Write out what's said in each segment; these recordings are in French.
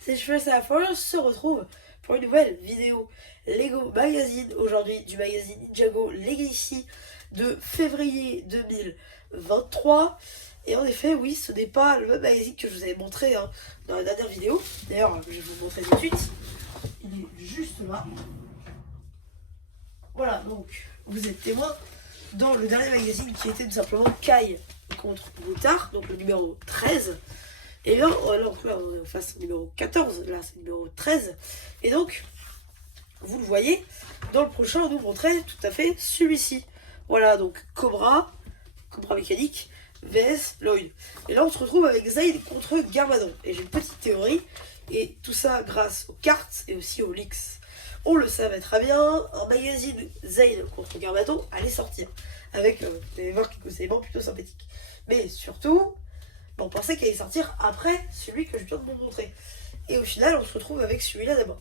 c'est Je fais ça on se retrouve pour une nouvelle vidéo Lego Magazine, aujourd'hui du magazine Ninjago Legacy de février 2023. Et en effet, oui, ce n'est pas le même magazine que je vous avais montré dans la dernière vidéo. D'ailleurs, je vais vous montrer tout de suite. Il est juste là. Voilà, donc vous êtes témoin dans le dernier magazine qui était tout simplement Kai contre Boutard, donc le numéro 13. Et là, donc là, on est face au numéro 14, là c'est le numéro 13. Et donc, vous le voyez, dans le prochain, on nous montrait tout à fait celui-ci. Voilà, donc Cobra mécanique, vs Lloyd. Et là, on se retrouve avec Zayn contre Garmadon. Et j'ai une petite théorie, et tout ça grâce aux cartes et aussi aux leaks. On le savait très bien, un magazine Zayn contre Garmadon allait sortir, avec des éléments plutôt sympathiques. Mais surtout, on pensait qu'il allait sortir après celui que je viens de vous montrer. Et au final, on se retrouve avec celui-là d'abord.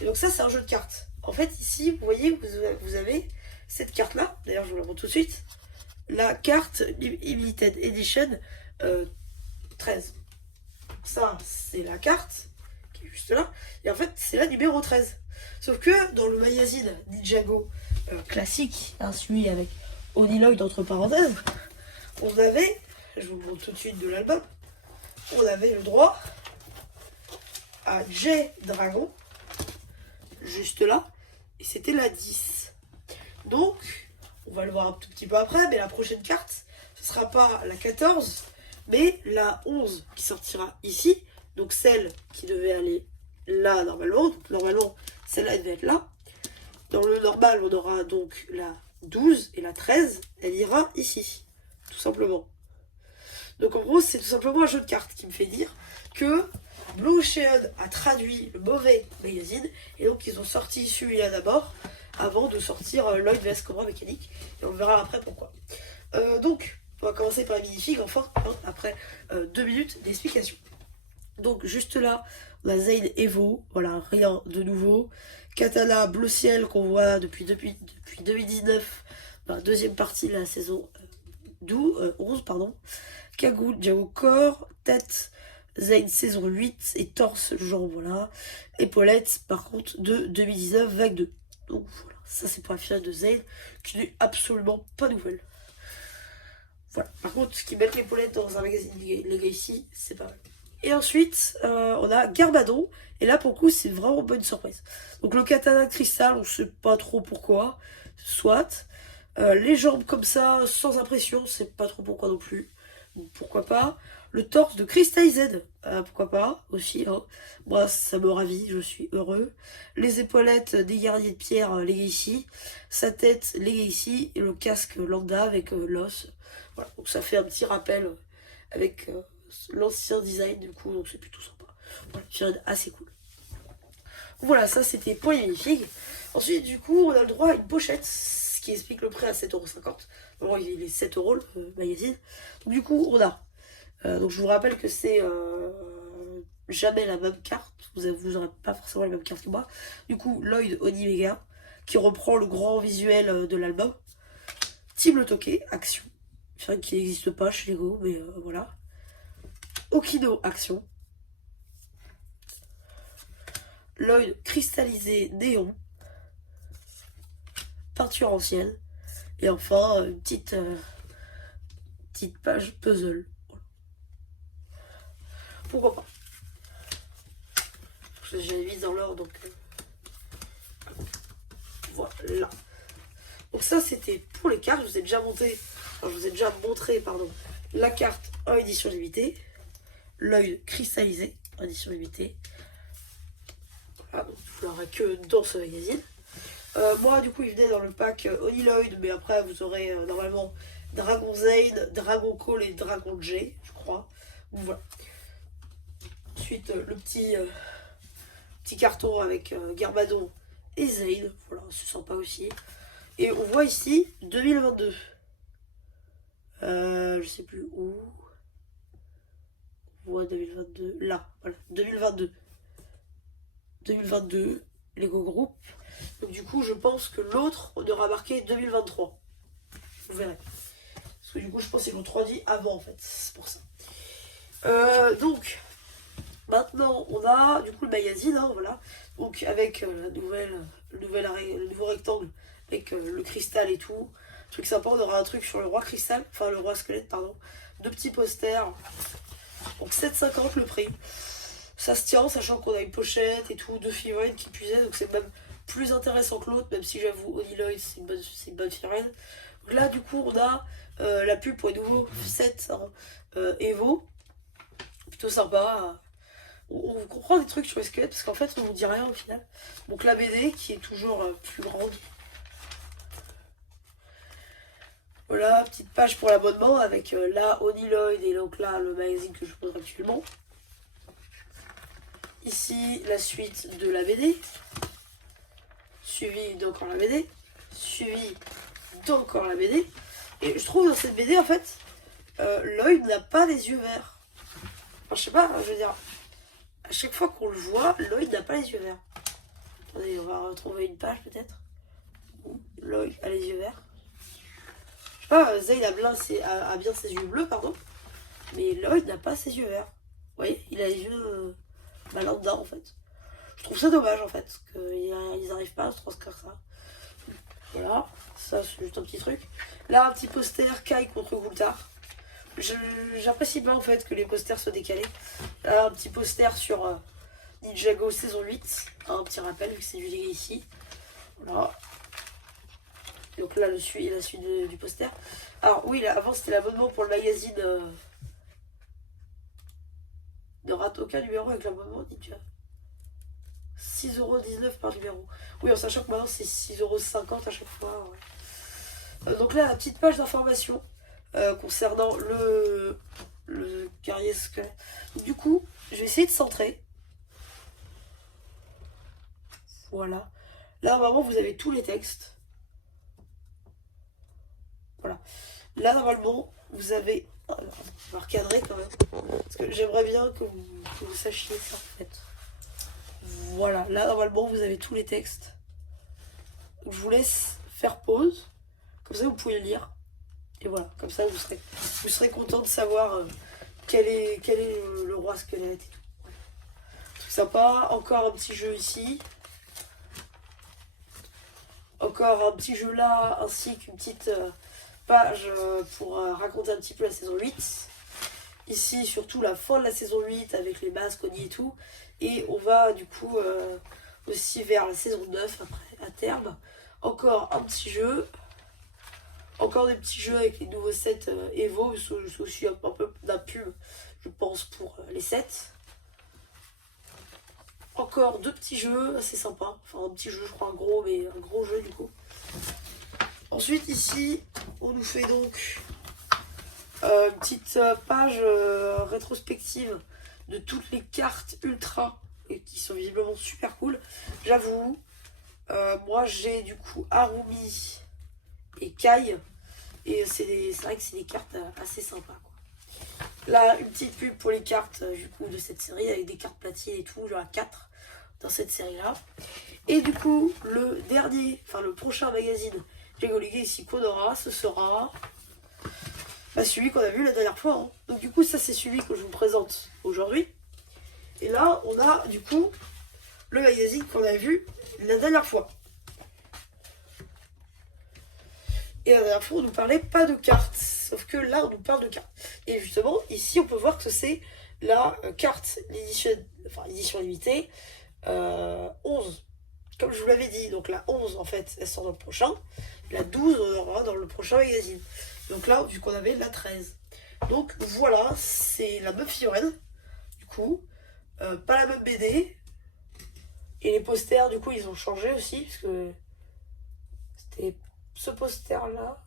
Et donc ça, c'est un jeu de cartes. En fait, ici, vous voyez, vous avez cette carte-là. D'ailleurs, je vous la montre tout de suite. La carte Limited Edition 13. Ça, c'est la carte qui est juste là. Et en fait, c'est la numéro 13. Sauf que dans le magazine Ninjago classique, celui avec Oniloid entre parenthèses, on avait, je vous montre tout de suite de l'album, on avait le droit à J Dragon, juste là, et c'était la 10. Donc, on va le voir un tout petit peu après, mais la prochaine carte, ce sera pas la 14, mais la 11 qui sortira ici, donc celle qui devait aller là normalement, donc normalement celle-là elle devait être là. Dans le normal, on aura donc la 12 et la 13, elle ira ici, tout simplement. Donc en gros, c'est tout simplement un jeu de cartes qui me fait dire que Blue Ocean a traduit le mauvais magazine, et donc ils ont sorti celui-là d'abord, avant de sortir Lloyd vs Cobra mécanique, et on verra après pourquoi. Donc, on va commencer par la minifig, enfin, après 2 minutes d'explication. Donc juste là, on a Zayn Evo, voilà, rien de nouveau. Katana Bleu Ciel qu'on voit depuis 2019, dans la deuxième partie de la saison 11, pardon. Cagoule, Jao Corps, tête, Zayn saison 8 et torse, genre voilà. Épaulettes, par contre, de 2019, vague 2. Donc voilà, ça c'est pour la finale de Zayn, qui n'est absolument pas nouvelle. Voilà, par contre, ce qui met l'épaulette dans un magazine Legacy, c'est pas mal. Et ensuite, on a Garmadon. Et là, pour le coup, c'est vraiment bonne surprise. Donc, le katana de cristal, on sait pas trop pourquoi. Soit. Les jambes comme ça, sans impression, c'est pas trop pourquoi non plus. Donc, pourquoi pas. Le torse de Crystalized, pourquoi pas aussi. Hein. Moi, ça me ravit, je suis heureux. Les épaulettes des gardiers de pierre Legacy. Sa tête Legacy. Et le casque lambda avec l'os. Voilà, donc ça fait un petit rappel avec l'ancien design du coup, donc c'est plutôt sympa. Voilà, assez cool. Voilà, ça c'était pour les minifigs. Ensuite, du coup, on a le droit à une pochette, ce qui explique le prix à 7,50€. Bon, il est 7€ le magazine. Donc, du coup, on a. Donc, je vous rappelle que c'est jamais la même carte. Vous n'aurez pas forcément la même carte que moi. Du coup, Lloyd Onimega, qui reprend le grand visuel de l'album. Team Le Toqué, Action. C'est vrai qu'il n'existe pas chez Lego, mais voilà. Okino Action. Lloyd cristallisé néon. Peinture ancienne. Et enfin, une petite page puzzle. Voilà. Pourquoi pas. J'ai mis dans l'ordre, donc voilà. Donc ça, c'était pour les cartes. Je vous ai déjà montré, la carte en édition limitée. L'œil cristallisé en édition limitée. Voilà, donc vous l'aurez que dans ce magazine. Moi, du coup, il venait dans le pack Oniloid, mais après, vous aurez normalement Dragon Zayn, Dragon Call et Dragon J, je crois. Donc, voilà. Ensuite, le petit carton avec Garmadon et Zayn. Voilà, c'est sympa aussi. Et on voit ici 2022. Je sais plus où. On voit 2022. Là, voilà. 2022. 2022, Lego Group. Donc du coup, je pense que l'autre, on aura marqué 2023. Vous verrez. Parce que du coup, je pense qu'ils l'ont 3 dit avant, en fait. C'est pour ça. Donc, Maintenant, on a du coup le magazine, hein, voilà. Donc avec le nouveau rectangle, avec le cristal et tout. Truc sympa, on aura un truc sur le roi cristal, enfin le roi squelette, pardon. Deux petits posters. Donc 7,50 le prix. Ça se tient, sachant qu'on a une pochette et tout, deux figurines qui puisaient, donc c'est même plus intéressant que l'autre, même si j'avoue, Oniloid, c'est une bonne figurine. Donc là, du coup, on a la pub pour les nouveaux sets hein, Evo. Plutôt sympa. On comprend des trucs sur les squelettes, parce qu'en fait, on vous dit rien au final. Donc la BD, qui est toujours plus grande. Voilà, petite page pour l'abonnement, avec là, Oniloid, et donc là, le magazine que je pose actuellement. Ici, la suite de la BD, suivi d'encore la BD, suivi d'encore la BD. Et je trouve dans cette BD, en fait, Lloyd n'a pas les yeux verts. Enfin, je sais pas, je veux dire, à chaque fois qu'on le voit, Lloyd n'a pas les yeux verts. Attendez, on va retrouver une page peut-être où Lloyd a les yeux verts. Je sais pas, Zay a bien ses yeux bleus, pardon, mais Lloyd n'a pas ses yeux verts. Vous voyez, il a les yeux... lambda en fait. Je trouve ça dommage en fait, qu'ils n'arrivent pas à se transcrire ça. Voilà, ça c'est juste un petit truc. Là un petit poster Kai contre Gultar. J'apprécie pas en fait que les posters soient décalés. Là un petit poster sur Ninjago saison 8. Un petit rappel vu que c'est du ici. Voilà. Donc là la suite du poster. Alors oui, là, avant c'était l'abonnement pour le magazine de rate aucun numéro avec l'abonnement Ninja. 6,19€ par numéro. Oui, en sachant que maintenant c'est 6,50€ à chaque fois. Ouais. Donc là, la petite page d'information concernant le guerrier squelette. Du coup, je vais essayer de centrer. Voilà. Là, normalement, vous avez tous les textes. Voilà. Là, normalement, vous avez... Alors, on va recadrer quand même. Parce que j'aimerais bien que vous sachiez ça, en fait. Voilà. Là, normalement, vous avez tous les textes. Donc, je vous laisse faire pause. Comme ça, vous pouvez le lire. Et voilà. Comme ça, vous serez content de savoir quel est le roi squelette et tout. Voilà. Truc sympa. Encore un petit jeu ici. Encore un petit jeu là, ainsi qu'une petite page pour raconter un petit peu la saison 8. Ici, surtout la fin de la saison 8 avec les masques, Oni et tout. Et on va du coup aussi vers la saison 9 après, à terme. Encore un petit jeu. Encore des petits jeux avec les nouveaux sets Evo. C'est aussi un peu d'un pub, je pense, pour les sets. Encore deux petits jeux assez sympas. Enfin, un petit jeu, je crois, un gros jeu du coup. Ensuite, ici, on nous fait donc une petite page rétrospective de toutes les cartes ultra et qui sont visiblement super cool. J'avoue, moi j'ai du coup Harumi et Kai. Et c'est vrai que c'est des cartes assez sympas, quoi. Là, une petite pub pour les cartes du coup de cette série avec des cartes platines et tout, genre 4 dans cette série-là. Et du coup, le dernier, enfin le prochain magazine Jago ici qu'on aura, ce sera celui qu'on a vu la dernière fois. Hein. Donc du coup, ça c'est celui que je vous présente aujourd'hui. Et là, on a du coup le magazine qu'on a vu la dernière fois. Et la dernière fois, on nous parlait pas de cartes. Sauf que là, on nous parle de cartes. Et justement, ici, on peut voir que c'est la carte, l'édition limitée 11. Comme je vous l'avais dit, donc la 11, en fait, elle sort dans le prochain. La 12, on aura dans le prochain magazine. Donc là, vu qu'on avait la 13. Donc voilà, c'est la même figurine. Du coup, pas la même BD. Et les posters, du coup, ils ont changé aussi. Parce que c'était ce poster-là.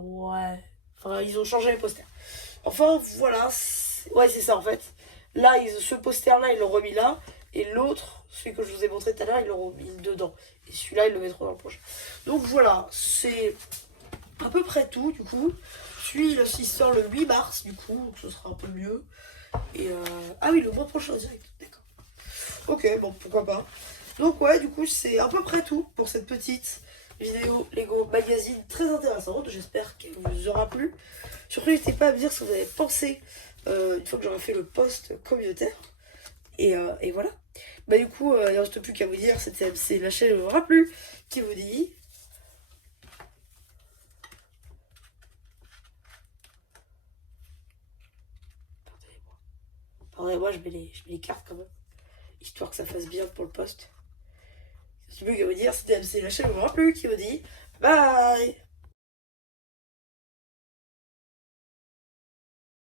Ouais. Enfin, ils ont changé les posters. Enfin, voilà. Ouais, c'est ça, en fait. Là, ce poster-là, ils l'ont remis là. Et l'autre, celui que je vous ai montré tout à l'heure, ils l'ont mis dedans. Et celui-là, ils le mettront dans le prochain. Donc voilà, c'est à peu près tout, du coup. Celui-là, il sort le 8 mars, du coup. Donc ce sera un peu mieux. Et ah oui, le mois prochain, direct. D'accord. Ok, bon, pourquoi pas. Donc ouais, du coup, c'est à peu près tout pour cette petite vidéo Lego Magazine très intéressante. J'espère qu'elle vous aura plu. Surtout, n'hésitez pas à me dire ce que vous avez pensé une fois que j'aurai fait le post communautaire. Et voilà. Bah du coup, il ne reste plus qu'à vous dire, c'est la chaîne ne vous aura plu qui vous dit... Pardonnez-moi, je mets les cartes quand même. Histoire que ça fasse bien pour le post. C'est plus qu'à vous dire, c'est la chaîne ne vous aura plu qui vous dit bye.